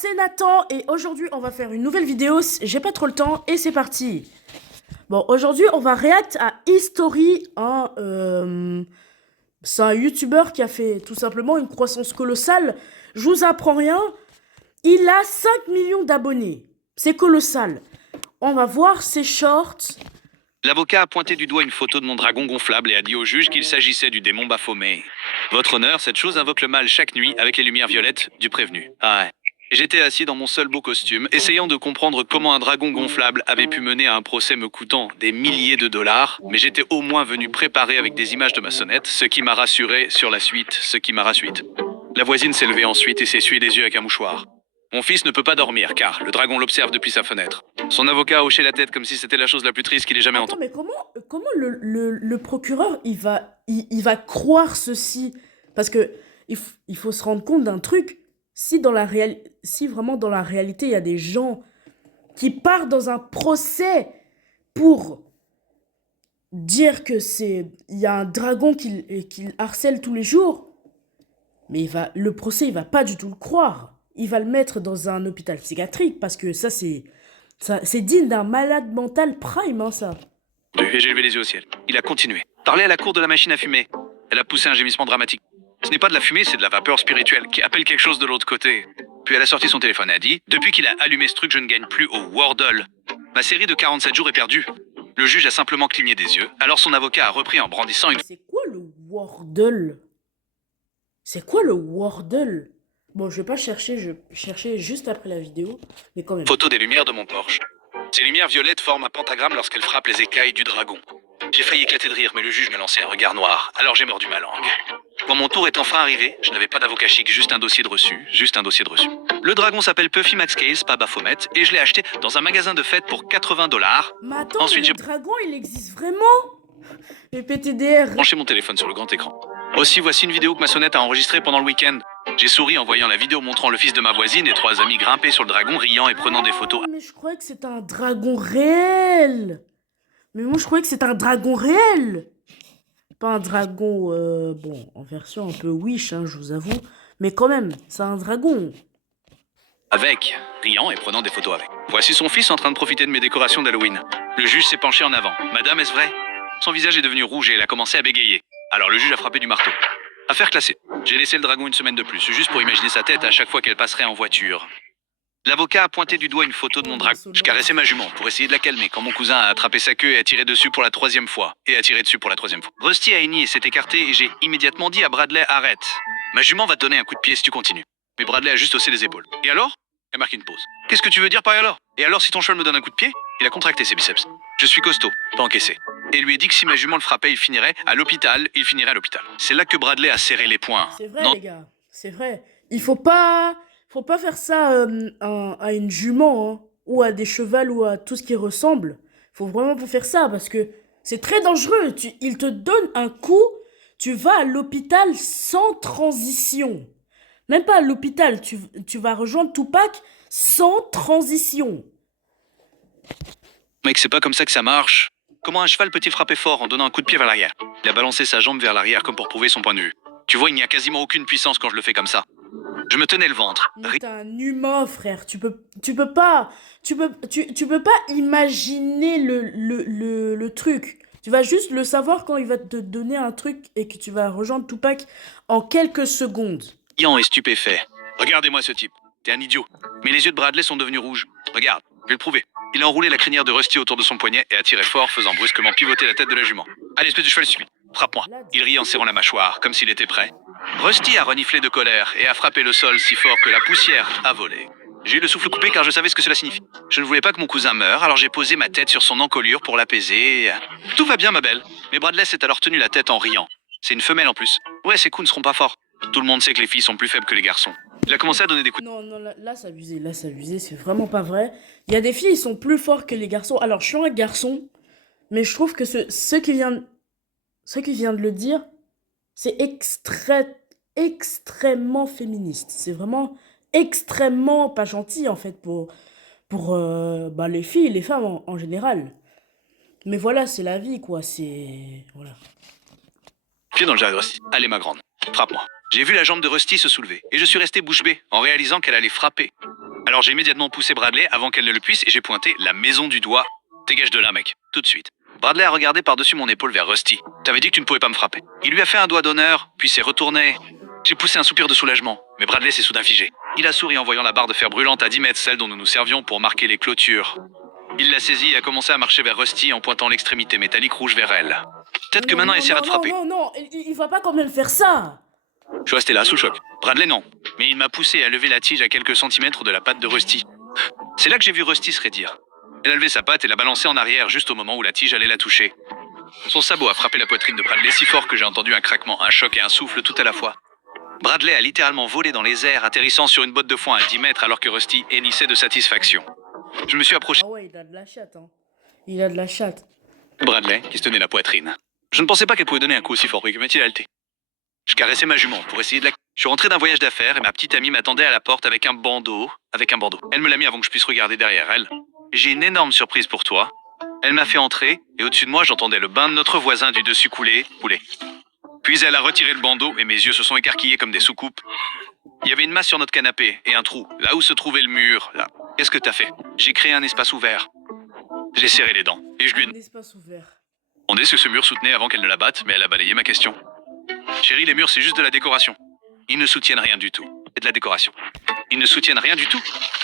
C'est Nathan et aujourd'hui on va faire une nouvelle vidéo, j'ai pas trop le temps et c'est parti. Bon, aujourd'hui on va react à History, c'est un youtubeur qui a fait tout simplement une croissance colossale. Je vous apprends rien, il a 5 millions d'abonnés, c'est colossal. On va voir ses shorts. L'avocat a pointé du doigt une photo de mon dragon gonflable et a dit au juge qu'il s'agissait du démon Baphomet. Votre honneur, cette chose invoque le mal chaque nuit avec les lumières violettes du prévenu. Ah ouais. J'étais assis dans mon seul beau costume, essayant de comprendre comment un dragon gonflable avait pu mener à un procès me coûtant des milliers de dollars, mais j'étais au moins venu préparé avec des images de ma sonnette, ce qui m'a rassuré sur la suite, ce qui m'a rassuré. La voisine s'est levée ensuite et s'est essuyé les yeux avec un mouchoir. Mon fils ne peut pas dormir car le dragon l'observe depuis sa fenêtre. Son avocat a hoché la tête comme si c'était la chose la plus triste qu'il ait jamais Attends, entendue. mais comment le procureur il va croire ceci? Parce que il faut se rendre compte d'un truc. Si vraiment dans la réalité il y a des gens qui partent dans un procès pour dire que il y a un dragon qu'il harcèle tous les jours, mais le procès il va pas du tout le croire. Il va le mettre dans un hôpital psychiatrique parce que c'est digne d'un malade mental prime, hein, ça. Et j'ai levé les yeux au ciel. Il a continué. Parler à la cour de la machine à fumer. Elle a poussé un gémissement dramatique. Ce n'est pas de la fumée, c'est de la vapeur spirituelle qui appelle quelque chose de l'autre côté. Puis elle a sorti son téléphone et a dit « Depuis qu'il a allumé ce truc, je ne gagne plus au Wordle. Ma série de 47 jours est perdue. » Le juge a simplement cligné des yeux. Alors son avocat a repris en brandissant une C'est quoi le Wordle? C'est quoi le Wordle? Bon, je vais pas chercher, je vais chercher juste après la vidéo, mais quand même. photo des lumières de mon Porsche. Ces lumières violettes forment un pentagramme lorsqu'elles frappent les écailles du dragon. J'ai failli éclater de rire, mais le juge m'a lancé un regard noir, alors j'ai mordu ma langue. Quand mon tour est enfin arrivé, je n'avais pas d'avocat chic, juste un dossier de reçu, Le dragon s'appelle Puffy Max Case, pas Baphomet, et je l'ai acheté dans un magasin de fête pour 80 dollars. Mais attends, Ensuite, mais j'ai le dragon, il existe vraiment? Les PTDR. branché mon téléphone sur le grand écran. Aussi, voici une vidéo que ma sonnette a enregistrée pendant le week-end. J'ai souri en voyant la vidéo montrant le fils de ma voisine et 3 amis grimper sur le dragon, riant et prenant des photos. Mais je croyais que c'était un dragon réel. Mais moi, je croyais que c'était un dragon réel. Pas un dragon, bon, en version un peu Wish, hein, je vous avoue. Mais quand même, c'est un dragon. Avec, riant et prenant des photos avec. Voici son fils en train de profiter de mes décorations d'Halloween. Le juge s'est penché en avant. Madame, est-ce vrai? Son visage est devenu rouge et elle a commencé à bégayer. Alors le juge a frappé du marteau. Affaire classée. J'ai laissé le dragon une semaine de plus, juste pour imaginer sa tête à chaque fois qu'elle passerait en voiture. L'avocat a pointé du doigt une photo de mon dragon. Je caressais ma jument pour essayer de la calmer quand mon cousin a attrapé sa queue et a tiré dessus pour la 3e fois. Rusty a hennit et s'est écarté et j'ai immédiatement dit à Bradley arrête. Ma jument va te donner un coup de pied si tu continues. Mais Bradley a juste haussé les épaules. Et alors? Elle marque une pause. Qu'est-ce que tu veux dire par alors? Et alors si ton cheval me donne un coup de pied? Il a contracté ses biceps. Je suis costaud, pas encaissé. Et lui ai dit que si ma jument le frappait, il finirait à l'hôpital. C'est là que Bradley a serré les poings. C'est vrai, les gars, c'est vrai. Il faut pas faire ça à une jument, hein, ou à des chevals, ou à tout ce qui ressemble. Faut vraiment pas faire ça, parce que c'est très dangereux. Il te donne un coup, tu vas à l'hôpital sans transition. Même pas à l'hôpital, tu vas rejoindre Tupac sans transition. Mec, c'est pas comme ça que ça marche. Comment un cheval peut-il frapper fort en donnant un coup de pied vers l'arrière? Il a balancé sa jambe vers l'arrière comme pour prouver son point de vue. Tu vois, il n'y a quasiment aucune puissance quand je le fais comme ça. Je me tenais le ventre. Mais t'es un humain, frère. Tu peux pas imaginer le truc. Tu vas juste le savoir quand il va te donner un truc et que tu vas rejoindre Tupac en quelques secondes. Riant et stupéfait. Regardez-moi ce type. T'es un idiot. Mais les yeux de Bradley sont devenus rouges. Regarde, je vais le prouver. Il a enroulé la crinière de Rusty autour de son poignet et a tiré fort, faisant brusquement pivoter la tête de la jument. Allez, espèce de cheval stupide. Frappe-moi. Il rit en serrant la mâchoire, comme s'il était prêt. Rusty a reniflé de colère et a frappé le sol si fort que la poussière a volé. J'ai eu le souffle coupé car je savais ce que cela signifie. Je ne voulais pas que mon cousin meure, alors j'ai posé ma tête sur son encolure pour l'apaiser. Tout va bien, ma belle. Mais Bradley s'est alors tenu la tête en riant. C'est une femelle en plus. Ouais, ces coups ne seront pas forts. Tout le monde sait que les filles sont plus faibles que les garçons. Il a commencé à donner des coups. Non, non, là c'est abusé, c'est vraiment pas vrai. Il y a des filles, ils sont plus forts que les garçons. Alors, je suis un garçon, mais je trouve que ce qui vient de le dire, c'est extrêmement féministe. C'est vraiment extrêmement pas gentil, en fait, pour les filles, les femmes en général. Mais voilà, c'est la vie, quoi, c'est... Voilà. Pied dans le jarret de Rusty. Allez, ma grande, frappe-moi. J'ai vu la jambe de Rusty se soulever, et je suis resté bouche bée, en réalisant qu'elle allait frapper. Alors j'ai immédiatement poussé Bradley avant qu'elle ne le puisse et j'ai pointé la maison du doigt. Dégage de là, mec, tout de suite. Bradley a regardé par-dessus mon épaule vers Rusty. T'avais dit que tu ne pouvais pas me frapper. Il lui a fait un doigt d'honneur, puis s'est retourné. J'ai poussé un soupir de soulagement, mais Bradley s'est soudain figé. Il a souri en voyant la barre de fer brûlante à 10 mètres, celle dont nous nous servions pour marquer les clôtures. Il l'a saisie et a commencé à marcher vers Rusty en pointant l'extrémité métallique rouge vers elle. Peut-être que maintenant elle essaiera de frapper. Non, il va pas quand même faire ça. Je suis resté là, sous choc. Bradley, non. Mais il m'a poussé à lever la tige à quelques centimètres de la patte de Rusty. C'est là que j'ai vu Rusty se raidir. Elle a levé sa patte et l'a balancée en arrière juste au moment où la tige allait la toucher. Son sabot a frappé la poitrine de Bradley si fort que j'ai entendu un craquement, un choc et un souffle tout à la fois. Bradley a littéralement volé dans les airs, atterrissant sur une botte de foin à 10 mètres alors que Rusty hennissait de satisfaction. Je me suis approché. Ah ouais, il a de la chatte, hein. Il a de la chatte. Bradley, qui se tenait la poitrine. Je ne pensais pas qu'elle pouvait donner un coup aussi fort, mais m'a-t-il halté. Je caressais ma jument pour essayer de la... Je suis rentré d'un voyage d'affaires et ma petite amie m'attendait à la porte avec un bandeau. Elle me l'a mis avant que je puisse regarder derrière elle. J'ai une énorme surprise pour toi. Elle m'a fait entrer et au-dessus de moi, j'entendais le bain de notre voisin du dessus couler. Puis elle a retiré le bandeau et mes yeux se sont écarquillés comme des soucoupes. Il y avait une masse sur notre canapé et un trou, là où se trouvait le mur, là. Qu'est-ce que t'as fait? J'ai créé un espace ouvert. J'ai serré les dents et je lui ai Un espace ouvert. demandé ce que ce mur soutenait avant qu'elle ne la batte, mais elle a balayé ma question. Chérie, les murs, c'est juste de la décoration. Ils ne soutiennent rien du tout. C'est de la décoration. Ils ne soutiennent rien du tout.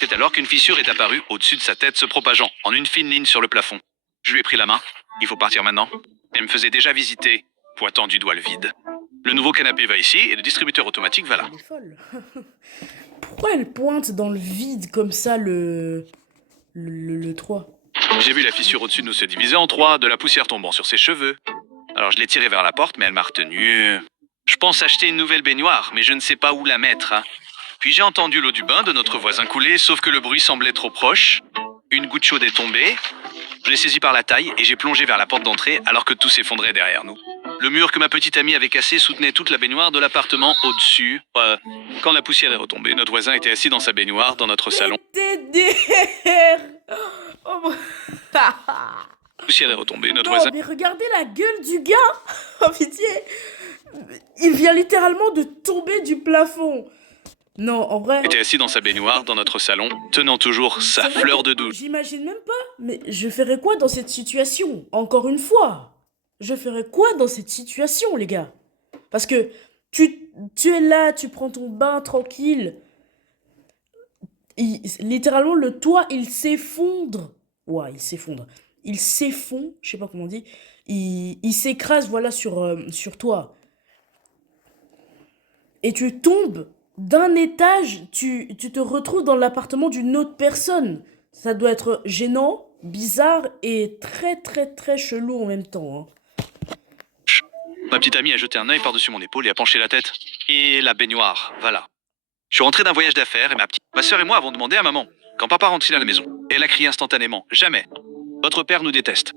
C'est alors qu'une fissure est apparue au-dessus de sa tête, se propageant en une fine ligne sur le plafond. Je lui ai pris la main. Il faut partir maintenant. Elle me faisait déjà visiter, pointant du doigt le vide. Le nouveau canapé va ici et le distributeur automatique va là. Elle est folle. Pourquoi elle pointe dans le vide comme ça le 3? J'ai vu la fissure au-dessus de nous se diviser en 3, de la poussière tombant sur ses cheveux. Alors je l'ai tirée vers la porte, mais elle m'a retenu. Je pense acheter une nouvelle baignoire, mais je ne sais pas où la mettre. Puis j'ai entendu l'eau du bain de notre voisin couler, sauf que le bruit semblait trop proche. Une goutte chaude est tombée. Je l'ai saisie par la taille et j'ai plongé vers la porte d'entrée alors que tout s'effondrait derrière nous. Le mur que ma petite amie avait cassé soutenait toute la baignoire de l'appartement au-dessus. Quand la poussière est retombée, notre voisin était assis dans sa baignoire dans notre salon. TDR. Oh mon... La poussière est retombée, notre Non, voisin mais regardez la gueule du gars. Oh pitié. Il vient littéralement de tomber du plafond. Non, en vrai... était assis dans sa baignoire dans notre salon, tenant toujours sa C'est vrai fleur que de douce. J'imagine même pas. Mais je ferais quoi dans cette situation? Encore une fois. Je ferais quoi dans cette situation, les gars? Parce que tu es là, tu prends ton bain tranquille. Littéralement, le toit, il s'effondre. Ouais, il s'effondre. Il s'effondre, je sais pas comment on dit. Il s'écrase, voilà, sur toi. Et tu tombes d'un étage, tu te retrouves dans l'appartement d'une autre personne. Ça doit être gênant, bizarre et très très très chelou en même temps, hein. Ma petite amie a jeté un œil par-dessus mon épaule et a penché la tête. Et la baignoire, voilà. Je suis rentré d'un voyage d'affaires et ma sœur et moi avons demandé à maman quand papa rentre à la maison. Et elle a crié instantanément, jamais. Votre père nous déteste.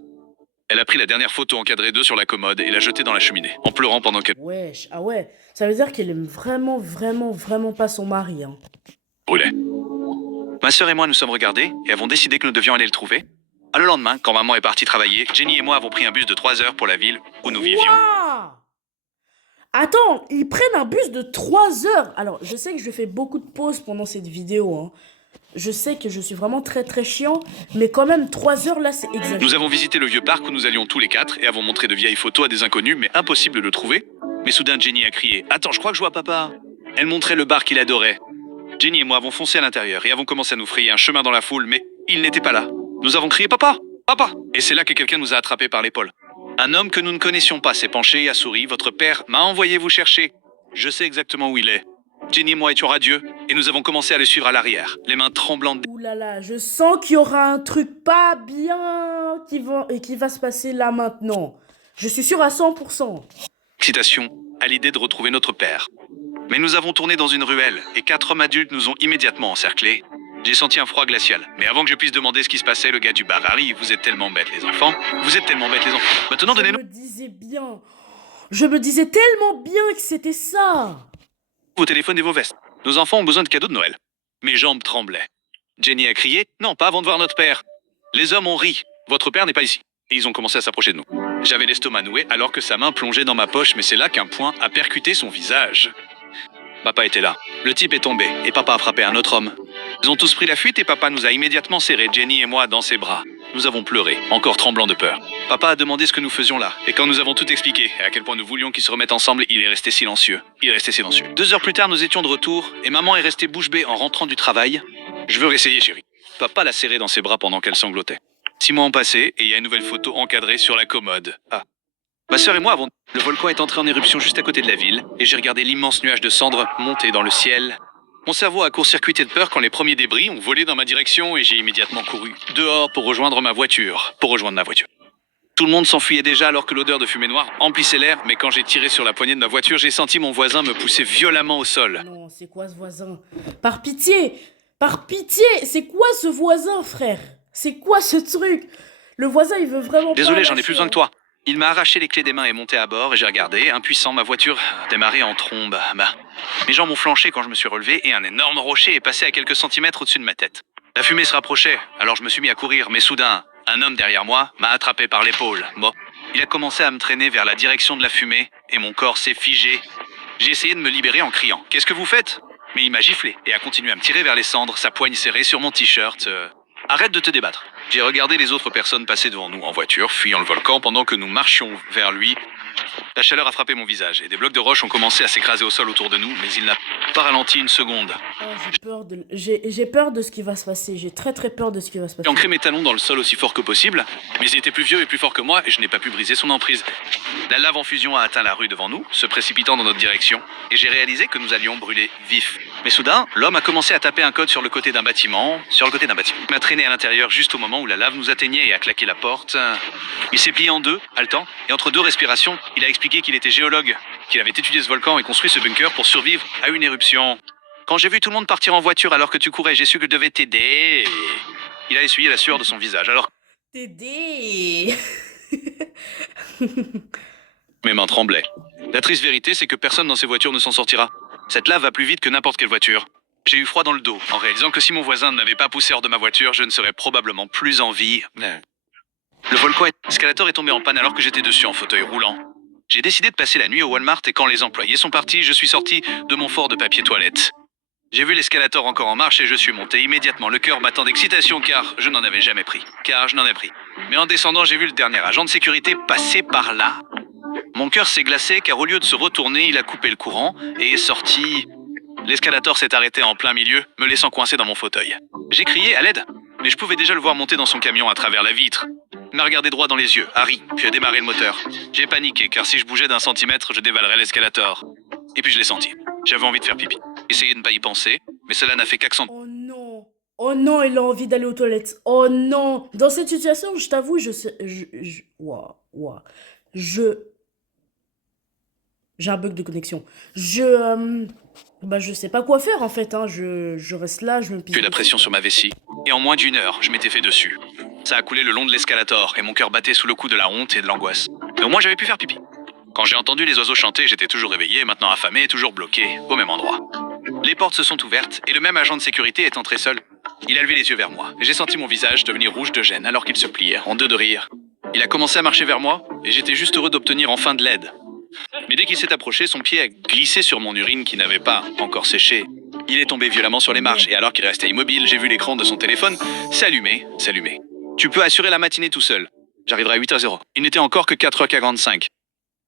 Elle a pris la dernière photo encadrée d'eux sur la commode et l'a jetée dans la cheminée, en pleurant pendant qu'elle Wesh, ah ouais, ça veut dire qu'elle aime vraiment, vraiment, vraiment pas son mari, hein. brûlait. Ma sœur et moi nous sommes regardés et avons décidé que nous devions aller le trouver. Le lendemain, quand maman est partie travailler, Jenny et moi avons pris un bus de 3 heures pour la ville où nous vivions. Ouah! Attends, ils prennent un bus de 3 heures. Alors, je sais que je fais beaucoup de pauses pendant cette vidéo, hein. Je sais que je suis vraiment très très chiant, mais quand même 3 heures là, c'est exagéré. Nous avons visité le vieux parc où nous allions tous les 4 et avons montré de vieilles photos à des inconnus, mais impossible de le trouver. Mais soudain, Jenny a crié « Attends, je crois que je vois papa !» Elle montrait le bar qu'il adorait. Jenny et moi avons foncé à l'intérieur et avons commencé à nous frayer un chemin dans la foule, mais il n'était pas là. Nous avons crié « Papa! Papa !» Et c'est là que quelqu'un nous a attrapés par l'épaule. Un homme que nous ne connaissions pas s'est penché et a souri. « Votre père m'a envoyé vous chercher. Je sais exactement où il est. » Jenny et moi étions radieux et nous avons commencé à le suivre à l'arrière, les mains tremblantes. Ouh là là, je sens qu'il y aura un truc pas bien qui va se passer là maintenant. Je suis sûre à 100%. Excitation à l'idée de retrouver notre père. Mais nous avons tourné dans une ruelle et 4 hommes adultes nous ont immédiatement encerclés. J'ai senti un froid glacial. Mais avant que je puisse demander ce qui se passait, le gars du bar arrive. Vous êtes tellement bêtes les enfants. Vous êtes tellement bêtes les enfants. Maintenant donnez-nous Je me disais tellement bien que c'était ça. vos téléphones et vos vestes. Nos enfants ont besoin de cadeaux de Noël. Mes jambes tremblaient. Jenny a crié « Non, pas avant de voir notre père !» Les hommes ont ri. « Votre père n'est pas ici. » Et ils ont commencé à s'approcher de nous. J'avais l'estomac noué alors que sa main plongeait dans ma poche, mais c'est là qu'un poing a percuté son visage. Papa était là. Le type est tombé et papa a frappé un autre homme. Ils ont tous pris la fuite et papa nous a immédiatement serrés, Jenny et moi, dans ses bras. Nous avons pleuré, encore tremblant de peur. Papa a demandé ce que nous faisions là, et quand nous avons tout expliqué, et à quel point nous voulions qu'ils se remettent ensemble, il est resté silencieux. Il est resté silencieux. 2 heures plus tard, nous étions de retour, et maman est restée bouche bée en rentrant du travail. Je veux réessayer, chérie. Papa l'a serrée dans ses bras pendant qu'elle sanglotait. 6 mois ont passé, et il y a une nouvelle photo encadrée sur la commode. Ah. Ma sœur et moi avons... Le volcan est entré en éruption juste à côté de la ville, et j'ai regardé l'immense nuage de cendres monter dans le ciel. Mon cerveau a court-circuité de peur quand les premiers débris ont volé dans ma direction et j'ai immédiatement couru dehors pour rejoindre ma voiture. Tout le monde s'enfuyait déjà alors que l'odeur de fumée noire emplissait l'air, mais quand j'ai tiré sur la poignée de ma voiture, j'ai senti mon voisin me pousser violemment au sol. Non, c'est quoi ce voisin? Par pitié! Par pitié! C'est quoi ce voisin, frère? C'est quoi ce truc? Le voisin, il veut vraiment Désolé, pas j'en ai plus besoin que toi. Il m'a arraché les clés des mains et monté à bord et j'ai regardé, impuissant, ma voiture démarrer en trombe. Mes jambes ont flanché quand je me suis relevé et un énorme rocher est passé à quelques centimètres au-dessus de ma tête. La fumée se rapprochait, alors je me suis mis à courir, mais soudain, un homme derrière moi m'a attrapé par l'épaule. Bon, il a commencé à me traîner vers la direction de la fumée et mon corps s'est figé. J'ai essayé de me libérer en criant « Qu'est-ce que vous faites ?» Mais il m'a giflé et a continué à me tirer vers les cendres, sa poigne serrée sur mon t-shirt. Arrête de te débattre. J'ai regardé les autres personnes passer devant nous en voiture, fuyant le volcan pendant que nous marchions vers lui. La chaleur a frappé mon visage et des blocs de roche ont commencé à s'écraser au sol autour de nous, mais il n'a pas ralenti une seconde. Oh, j'ai peur de ce qui va se passer. J'ai très peur de ce qui va se passer. J'ai ancré mes talons dans le sol aussi fort que possible, mais il était plus vieux et plus fort que moi et je n'ai pas pu briser son emprise. La lave en fusion a atteint la rue devant nous, se précipitant dans notre direction, et j'ai réalisé que nous allions brûler vifs. Mais soudain, l'homme a commencé à taper un code sur le côté d'un bâtiment. Il m'a traîné à l'intérieur juste au moment où la lave nous atteignait et a claqué la porte. Il s'est plié en deux, haletant, et entre 2 respirations, il a expliqué qu'il était géologue, qu'il avait étudié ce volcan et construit ce bunker pour survivre à une éruption. Quand j'ai vu tout le monde partir en voiture alors que tu courais, j'ai su que je devais t'aider. Il a essuyé la sueur de son visage alors... T'aider. Mes mains tremblaient. La triste vérité, c'est que personne dans ces voitures ne s'en sortira. Cette lave va plus vite que n'importe quelle voiture. J'ai eu froid dans le dos, en réalisant que si mon voisin ne m'avait pas poussé hors de ma voiture, je ne serais probablement plus en vie. Le volcan escalator est tombé en panne alors que j'étais dessus en fauteuil roulant. J'ai décidé de passer la nuit au Walmart et quand les employés sont partis, je suis sorti de mon fort de papier toilette. J'ai vu l'escalator encore en marche et je suis monté immédiatement, le cœur battant d'excitation car je n'en avais jamais pris. Mais en descendant, j'ai vu le dernier agent de sécurité passer par là. Mon cœur s'est glacé car au lieu de se retourner, il a coupé le courant et est sorti... L'escalator s'est arrêté en plein milieu, me laissant coincé dans mon fauteuil. J'ai crié à l'aide, mais je pouvais déjà le voir monter dans son camion à travers la vitre. Il m'a regardé droit dans les yeux, a ri, puis a démarré le moteur. J'ai paniqué car si je bougeais d'1 centimètre, je dévalerais l'escalator. Et puis je l'ai senti. J'avais envie de faire pipi. J'ai essayé de ne pas y penser, mais cela n'a fait qu'accentuer. Oh non. Oh non, il a envie d'aller aux toilettes. Oh non. Dans cette situation, je t'avoue, j'ai un bug de connexion. Je sais pas quoi faire en fait, hein. Je reste là, je me pisse. J'ai eu la pression sur ma vessie, et en moins d'1 heure, je m'étais fait dessus. Ça a coulé le long de l'escalator, et mon cœur battait sous le coup de la honte et de l'angoisse. Mais au moins j'avais pu faire pipi. Quand j'ai entendu les oiseaux chanter, j'étais toujours réveillé, maintenant affamé, toujours bloqué, au même endroit. Les portes se sont ouvertes, et le même agent de sécurité est entré seul. Il a levé les yeux vers moi, et j'ai senti mon visage devenir rouge de gêne alors qu'il se pliait, en 2 de rire. Il a commencé à marcher vers moi, et j'étais juste heureux d'obtenir enfin de l'aide. Mais dès qu'il s'est approché, son pied a glissé sur mon urine qui n'avait pas encore séché. Il est tombé violemment sur les marches et alors qu'il restait immobile, j'ai vu l'écran de son téléphone s'allumer. Tu peux assurer la matinée tout seul. J'arriverai à 8h00. Il n'était encore que 4h45.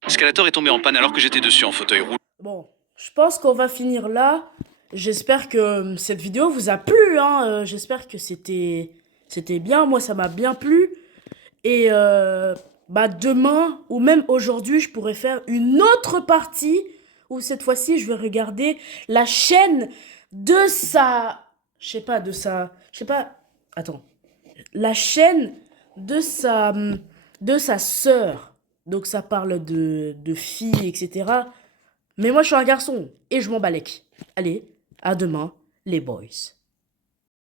L'escalator est tombé en panne alors que j'étais dessus en fauteuil roulant. Bon, je pense qu'on va finir là. J'espère que cette vidéo vous a plu, hein. J'espère que c'était bien. Moi, ça m'a bien plu. Et demain ou même aujourd'hui, je pourrais faire une autre partie où cette fois-ci, je vais regarder la chaîne de sa... La chaîne de sa sœur. Donc ça parle de filles, etc. Mais moi, je suis un garçon et je m'en balèque. Allez, à demain, les boys.